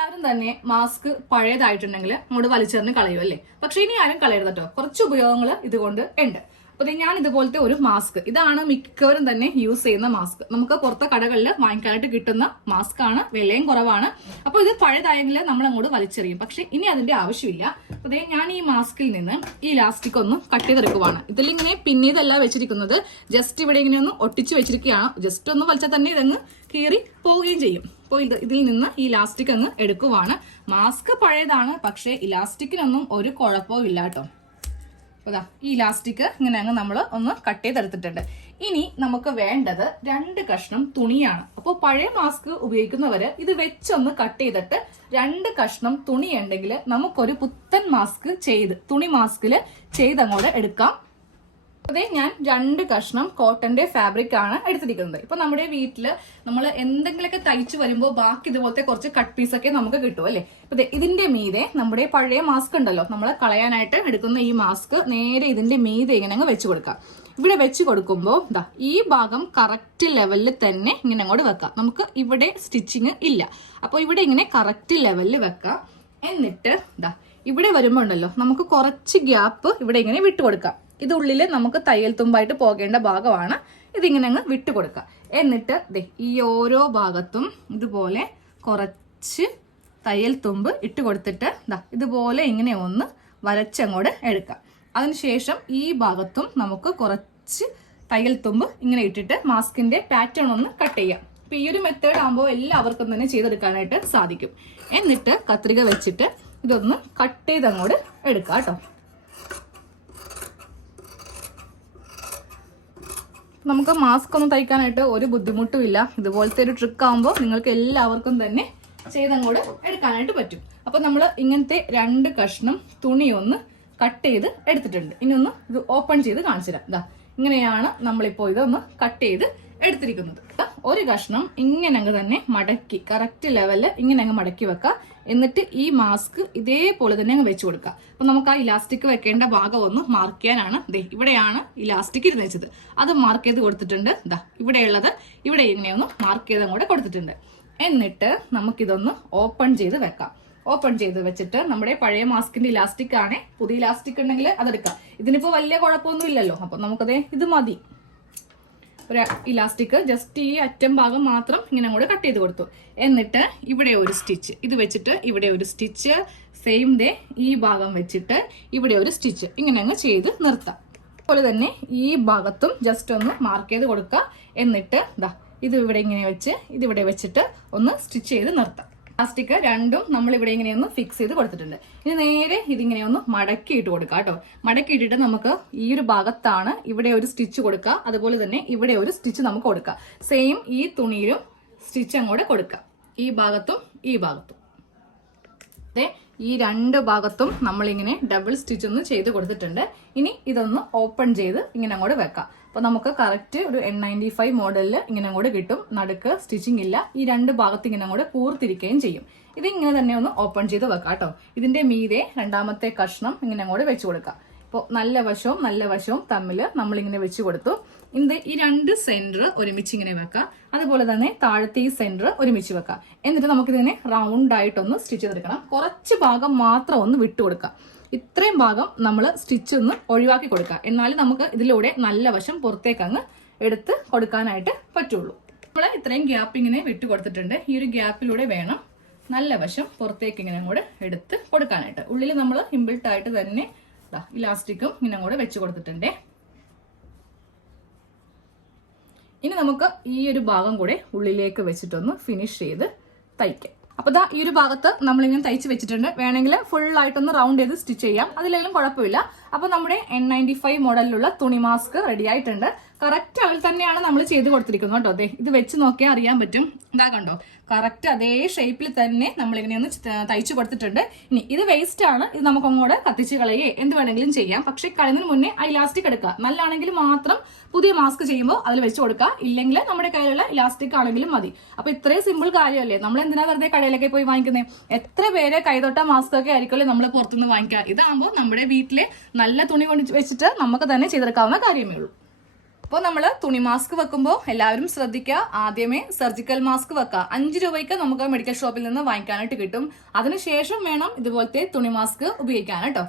എല്ലാവരും തന്നെ മാസ്ക് പഴയതായിട്ടുണ്ടെങ്കിൽ അങ്ങോട്ട് വലിച്ചെറിഞ്ഞ് കളയും അല്ലേ? പക്ഷെ ഇനി ആരും കളയരുത് കേട്ടോ. കുറച്ച് ഉപയോഗങ്ങൾ ഇതുകൊണ്ട് ഉണ്ട്. അപ്പൊ ഞാൻ ഇതുപോലത്തെ ഒരു മാസ്ക്, ഇതാണ് മിക്കവരും തന്നെ യൂസ് ചെയ്യുന്ന മാസ്ക്. നമുക്ക് പുറത്തെ കടകളിൽ വാങ്ങിക്കാനായിട്ട് കിട്ടുന്ന മാസ്ക് ആണ്, വിലയും കുറവാണ്. അപ്പൊ ഇത് പഴയതായെങ്കിൽ നമ്മൾ അങ്ങോട്ട് വലിച്ചെറിയും. പക്ഷെ ഇനി അതിന്റെ ആവശ്യമില്ല. അപ്പൊ ഞാൻ ഈ മാസ്കിൽ നിന്ന് ഈ ഇലാസ്റ്റിക് ഒന്ന് കട്ട് ചെയ്തെടുക്കുവാണ്. ഇതിലിങ്ങനെ പിന്നീതല്ല വെച്ചിരിക്കുന്നത്, ജസ്റ്റ് ഇവിടെ ഇങ്ങനെ ഒന്ന് ഒട്ടിച്ചു വെച്ചിരിക്കുകയാണ്. ജസ്റ്റ് ഒന്ന് വലിച്ചാൽ തന്നെ ഇതങ്ങ് കീറി പോവുകയും ചെയ്യും. അപ്പോൾ ഇതിൽ നിന്ന് ഈ ഇലാസ്റ്റിക് അങ്ങ് എടുക്കുവാണ്. മാസ്ക് പഴയതാണ്, പക്ഷെ ഇലാസ്റ്റിക്കിനൊന്നും ഒരു കുഴപ്പവും ഇല്ല കേട്ടോ. അതാ ഈ ഇലാസ്റ്റിക് ഇങ്ങനെ അങ്ങ് നമ്മൾ ഒന്ന് കട്ട് ചെയ്തെടുത്തിട്ടുണ്ട്. ഇനി നമുക്ക് വേണ്ടത് 2 കഷ്ണം തുണിയാണ്. അപ്പോൾ പഴയ മാസ്ക് ഉപയോഗിക്കുന്നവര് ഇത് വെച്ചൊന്ന് കട്ട് ചെയ്തിട്ട് 2 കഷ്ണം തുണി ഉണ്ടെങ്കിൽ നമുക്കൊരു പുത്തൻ മാസ്ക് തുണി മാസ്കിൽ ചെയ്തങ്ങോട്ട് എടുക്കാം. അതെ, ഞാൻ 2 കഷ്ണം കോട്ടന്റെ ഫാബ്രിക് ആണ് എടുത്തിരിക്കുന്നത്. ഇപ്പൊ നമ്മുടെ വീട്ടില് നമ്മൾ എന്തെങ്കിലുമൊക്കെ തയ്ച്ചു വരുമ്പോൾ ബാക്കി ഇതുപോലത്തെ കുറച്ച് കട്ട് പീസ് ഒക്കെ നമുക്ക് കിട്ടും അല്ലെ? അതെ, ഇതിന്റെ മീതെ നമ്മുടെ പഴയ മാസ്ക് ഉണ്ടല്ലോ, നമ്മൾ കളയാനായിട്ട് എടുക്കുന്ന ഈ മാസ്ക് നേരെ ഇതിന്റെ മീതെ ഇങ്ങനെ അങ്ങ് വെച്ചു കൊടുക്കാം. ഇവിടെ വെച്ച് കൊടുക്കുമ്പോൾ ഈ ഭാഗം കറക്റ്റ് ലെവലിൽ തന്നെ ഇങ്ങനെ അങ്ങോട്ട് വെക്കാം. നമുക്ക് ഇവിടെ സ്റ്റിച്ചിങ് ഇല്ല, അപ്പൊ ഇവിടെ ഇങ്ങനെ കറക്റ്റ് ലെവലിൽ വെക്കാം. എന്നിട്ട് ഇവിടെ വരുമ്പോ ഉണ്ടല്ലോ, നമുക്ക് കുറച്ച് ഗ്യാപ്പ് ഇവിടെ ഇങ്ങനെ വിട്ടു കൊടുക്കാം. ഇത് ഉള്ളിൽ നമുക്ക് തയ്യൽ തുമ്പായിട്ട് പോകേണ്ട ഭാഗമാണ്. ഇതിങ്ങനെ അങ്ങ് വിട്ടു കൊടുക്കുക. എന്നിട്ട് ഈ ഓരോ ഭാഗത്തും ഇതുപോലെ കുറച്ച് തയ്യൽ തുമ്പ് ഇട്ട് കൊടുത്തിട്ട് ഇതുപോലെ ഇങ്ങനെ ഒന്ന് വരച്ചങ്ങോട്ട് എടുക്കാം. അതിനുശേഷം ഈ ഭാഗത്തും നമുക്ക് കുറച്ച് തയ്യൽ തുമ്പ് ഇങ്ങനെ ഇട്ടിട്ട് മാസ്കിന്റെ പാറ്റേൺ ഒന്ന് കട്ട് ചെയ്യാം. അപ്പൊ ഈ ഒരു മെത്തേഡ് ആകുമ്പോൾ എല്ലാവർക്കും തന്നെ ചെയ്തെടുക്കാനായിട്ട് സാധിക്കും. എന്നിട്ട് കത്രിക വെച്ചിട്ട് ഇതൊന്ന് കട്ട് ചെയ്ത് അങ്ങോട്ട് എടുക്കാം കേട്ടോ. നമുക്ക് മാസ്ക് ഒന്നും തയ്ക്കാനായിട്ട് ഒരു ബുദ്ധിമുട്ടും ഇല്ല. ഇതുപോലത്തെ ഒരു ട്രിക്ക് ആകുമ്പോൾ നിങ്ങൾക്ക് എല്ലാവർക്കും തന്നെ ചെയ്തങ്ങോട്ട് എടുക്കാനായിട്ട് പറ്റും. അപ്പൊ നമ്മൾ ഇങ്ങനത്തെ 2 കഷ്ണം തുണി ഒന്ന് കട്ട് ചെയ്ത് എടുത്തിട്ടുണ്ട്. ഇനി ഒന്ന് ഇത് ഓപ്പൺ ചെയ്ത് കാണിച്ചു തരാം. ഇങ്ങനെയാണ് നമ്മളിപ്പോ ഇതൊന്ന് കട്ട് ചെയ്ത് എടുത്തിരിക്കുന്നത്. ഒരു കഷ്ണം ഇങ്ങനെ അങ്ങ് തന്നെ മടക്കി കറക്റ്റ് ലെവലിൽ ഇങ്ങനെ അങ്ങ് മടക്കി വെക്കുക. എന്നിട്ട് ഈ മാസ്ക് ഇതേപോലെ തന്നെ അങ്ങ് വെച്ച് കൊടുക്കുക. അപ്പൊ നമുക്ക് ആ ഇലാസ്റ്റിക് വെക്കേണ്ട ഭാഗം ഒന്ന് മാർക്ക് ചെയ്യാനാണ്. ഇവിടെയാണ് ഇലാസ്റ്റിക് ഇരുന്ന് വെച്ചത്, അത് മാർക്ക് ചെയ്ത് കൊടുത്തിട്ടുണ്ട്. ഇവിടെയുള്ളത് ഇവിടെ ഇങ്ങനെയൊന്ന് മാർക്ക് ചെയ്ത് അങ്ങോട്ട് കൊടുത്തിട്ടുണ്ട്. എന്നിട്ട് നമുക്കിതൊന്ന് ഓപ്പൺ ചെയ്ത് വെക്കാം. ഓപ്പൺ ചെയ്ത് വെച്ചിട്ട് നമ്മുടെ പഴയ മാസ്കിന്റെ ഇലാസ്റ്റിക് ആണ്, പുതിയ ഇലാസ്റ്റിക് ഉണ്ടെങ്കിൽ അതെടുക്കാം. ഇതിനിപ്പോ വലിയ കുഴപ്പമൊന്നും ഇല്ലല്ലോ. അപ്പൊ നമുക്കതേ ഇത് മതി. ഒരു ഇലാസ്റ്റിക് ജസ്റ്റ് ഈ അറ്റം ഭാഗം മാത്രം ഇങ്ങനെ അങ്ങോട്ട് കട്ട് ചെയ്ത് കൊടുത്തു. എന്നിട്ട് ഇവിടെ ഒരു സ്റ്റിച്ച്, ഇത് വെച്ചിട്ട് ഇവിടെ ഒരു സ്റ്റിച്ച്, സെയിം ഈ ഭാഗം വെച്ചിട്ട് ഇവിടെ ഒരു സ്റ്റിച്ച് ഇങ്ങനെ അങ്ങ് ചെയ്ത് നിർത്താം. അതുപോലെ തന്നെ ഈ ഭാഗത്തും ജസ്റ്റ് ഒന്ന് മാർക്ക് ചെയ്ത് കൊടുക്കുക. എന്നിട്ട് ഇത് ഇവിടെ ഇങ്ങനെ വെച്ച് ഇതിവിടെ വെച്ചിട്ട് ഒന്ന് സ്റ്റിച്ച് ചെയ്ത് നിർത്താം. ഇലാസ്റ്റിക് രണ്ടും നമ്മൾ ഇവിടെ ഇങ്ങനെ ഒന്ന് ഫിക്സ് ചെയ്ത് കൊടുത്തിട്ടുണ്ട്. ഇനി നേരെ ഇതിങ്ങനെ ഒന്ന് മടക്കി ഇട്ട് കൊടുക്കുക കേട്ടോ. മടക്കി ഇട്ടിട്ട് നമുക്ക് ഈ ഒരു ഭാഗത്താണ് ഇവിടെ ഒരു സ്റ്റിച്ച് കൊടുക്കുക, അതുപോലെ തന്നെ ഇവിടെ ഒരു സ്റ്റിച്ച് നമുക്ക് കൊടുക്കുക. സെയിം ഈ തുണിയിലും സ്റ്റിച്ച് അങ്ങോട്ട് കൊടുക്കുക, ഈ ഭാഗത്തും ഈ ഭാഗത്തും. അതെ, ഈ 2 ഭാഗത്തും നമ്മളിങ്ങനെ ഡബിൾ സ്റ്റിച്ച് ഒന്ന് ചെയ്ത് കൊടുത്തിട്ടുണ്ട്. ഇനി ഇതൊന്ന് ഓപ്പൺ ചെയ്ത് ഇങ്ങനെ അങ്ങോട്ട് വെക്കാം. അപ്പൊ നമുക്ക് കറക്റ്റ് ഒരു N95 മോഡലിൽ ഇങ്ങനെ അങ്ങോട്ട് കിട്ടും. നടുക്ക് സ്റ്റിച്ചിങ് ഇല്ല. ഈ 2 ഭാഗത്ത് ഇങ്ങനെ അങ്ങോട്ട് കൂർത്തിരിക്കുകയും ചെയ്യും. ഇത് ഇങ്ങനെ തന്നെ ഒന്ന് ഓപ്പൺ ചെയ്ത് വെക്കാം കേട്ടോ. ഇതിന്റെ മീതെ 2ാമത്തെ കഷ്ണം ഇങ്ങനെ അങ്ങോട്ട് വെച്ച് കൊടുക്കാം. ഇപ്പോൾ നല്ല വശവും തമ്മിൽ നമ്മളിങ്ങനെ വെച്ച് കൊടുത്തു. ഈ 2 സെന്റർ ഒരുമിച്ച് ഇങ്ങനെ വെക്കാം. അതുപോലെ തന്നെ താഴത്തെ ഈ സെന്റർ ഒരുമിച്ച് വെക്കാം. എന്നിട്ട് നമുക്കിതിനെ റൗണ്ട് ആയിട്ടൊന്ന് സ്റ്റിച്ച് ചെയ്തെടുക്കണം. കുറച്ച് ഭാഗം മാത്രം ഒന്ന് വിട്ടു കൊടുക്കാം. ഇത്രയും ഭാഗം നമ്മൾ സ്റ്റിച്ച് ഒന്ന് ഒഴിവാക്കി കൊടുക്കുക. എന്നാലും നമുക്ക് ഇതിലൂടെ നല്ല വശം പുറത്തേക്ക് അങ്ങ് എടുത്ത് കൊടുക്കാനായിട്ട് പറ്റുള്ളൂ. നമ്മൾ ഇത്രയും ഗ്യാപ്പ് ഇങ്ങനെ വിട്ടു കൊടുത്തിട്ടുണ്ട്. ഈ ഒരു ഗ്യാപ്പിലൂടെ വേണം നല്ല വശം പുറത്തേക്ക് ഇങ്ങനെ അങ്ങോട്ട് എടുത്ത് കൊടുക്കാനായിട്ട്. ഉള്ളിൽ നമ്മൾ ഇൻബിൽട്ട് ആയിട്ട് തന്നെ ഇലാസ്റ്റിക്കും ഇങ്ങനെ അങ്ങോട്ട് വെച്ച് കൊടുത്തിട്ടുണ്ട്. ഇനി നമുക്ക് ഈ ഒരു ഭാഗം കൂടെ ഉള്ളിലേക്ക് വെച്ചിട്ടൊന്ന് ഫിനിഷ് ചെയ്ത് തയ്ക്കാം. അപ്പൊ ഈ ഒരു ഭാഗത്ത് നമ്മളിങ്ങനെ തയ്ച്ച് വെച്ചിട്ടുണ്ട്. വേണമെങ്കിൽ ഫുൾ ആയിട്ടൊന്ന് റൗണ്ട് ചെയ്ത് സ്റ്റിച്ച് ചെയ്യാം, അതിലെങ്കിലും കുഴപ്പമില്ല. അപ്പൊ നമ്മുടെ N95 മോഡലിലുള്ള തുണി മാസ്ക് റെഡി ആയിട്ടുണ്ട്. കറക്റ്റ് അതിൽ തന്നെയാണ് നമ്മൾ ചെയ്ത് കൊടുത്തിരിക്കുന്നത് കേട്ടോ. അതെ, ഇത് വെച്ച് നോക്കിയാൽ അറിയാൻ പറ്റും. കണ്ടോ, കറക്റ്റ് അതേ ഷേപ്പിൽ തന്നെ നമ്മളിങ്ങനെ ഒന്ന് തയ്ച്ചു കൊടുത്തിട്ടുണ്ട്. ഇനി ഇത് വേസ്റ്റ് ആണ്, ഇത് നമുക്ക് അങ്ങോട്ട് കത്തിച്ച് കളയേ എന്ത് വേണമെങ്കിലും ചെയ്യാം. പക്ഷെ കളയുന്നതിന് മുന്നേ ആ ഇലാസ്റ്റിക് എടുക്കുക. നല്ലാണെങ്കിൽ മാത്രം പുതിയ മാസ്ക് ചെയ്യുമ്പോൾ അതിൽ വെച്ച് കൊടുക്കുക, ഇല്ലെങ്കിൽ നമ്മുടെ കയ്യിലുള്ള ഇലാസ്റ്റിക് ആണെങ്കിലും മതി. അപ്പൊ ഇത്രയും സിമ്പിൾ കാര്യമല്ലേ. നമ്മൾ എന്തിനാ വെറുതെ കടയിലൊക്കെ പോയി വാങ്ങിക്കുന്നത്? എത്ര പേരെ കൈതൊട്ട മാസ്ക് ഒക്കെ ആയിരിക്കുമല്ലോ നമ്മൾ പുറത്തുനിന്ന് വാങ്ങിക്കുക. ഇതാകുമ്പോൾ നമ്മുടെ വീട്ടിലെ നല്ല തുണി കൊണ്ട് വെച്ചിട്ട് നമുക്ക് തന്നെ ചെയ്തെടുക്കാവുന്ന കാര്യമേ ഉള്ളൂ. അപ്പോൾ നമ്മൾ തുണി മാസ്ക് വെക്കുമ്പോൾ എല്ലാവരും ശ്രദ്ധിക്കുക, ആദ്യമേ സർജിക്കൽ മാസ്ക് വെക്കുക. 5 രൂപയ്ക്ക് നമുക്ക് മെഡിക്കൽ ഷോപ്പിൽ നിന്ന് വാങ്ങിക്കാനായിട്ട് കിട്ടും. അതിനുശേഷം വേണം ഇതുപോലത്തെ തുണി മാസ്ക് ഉപയോഗിക്കാൻ കേട്ടോ.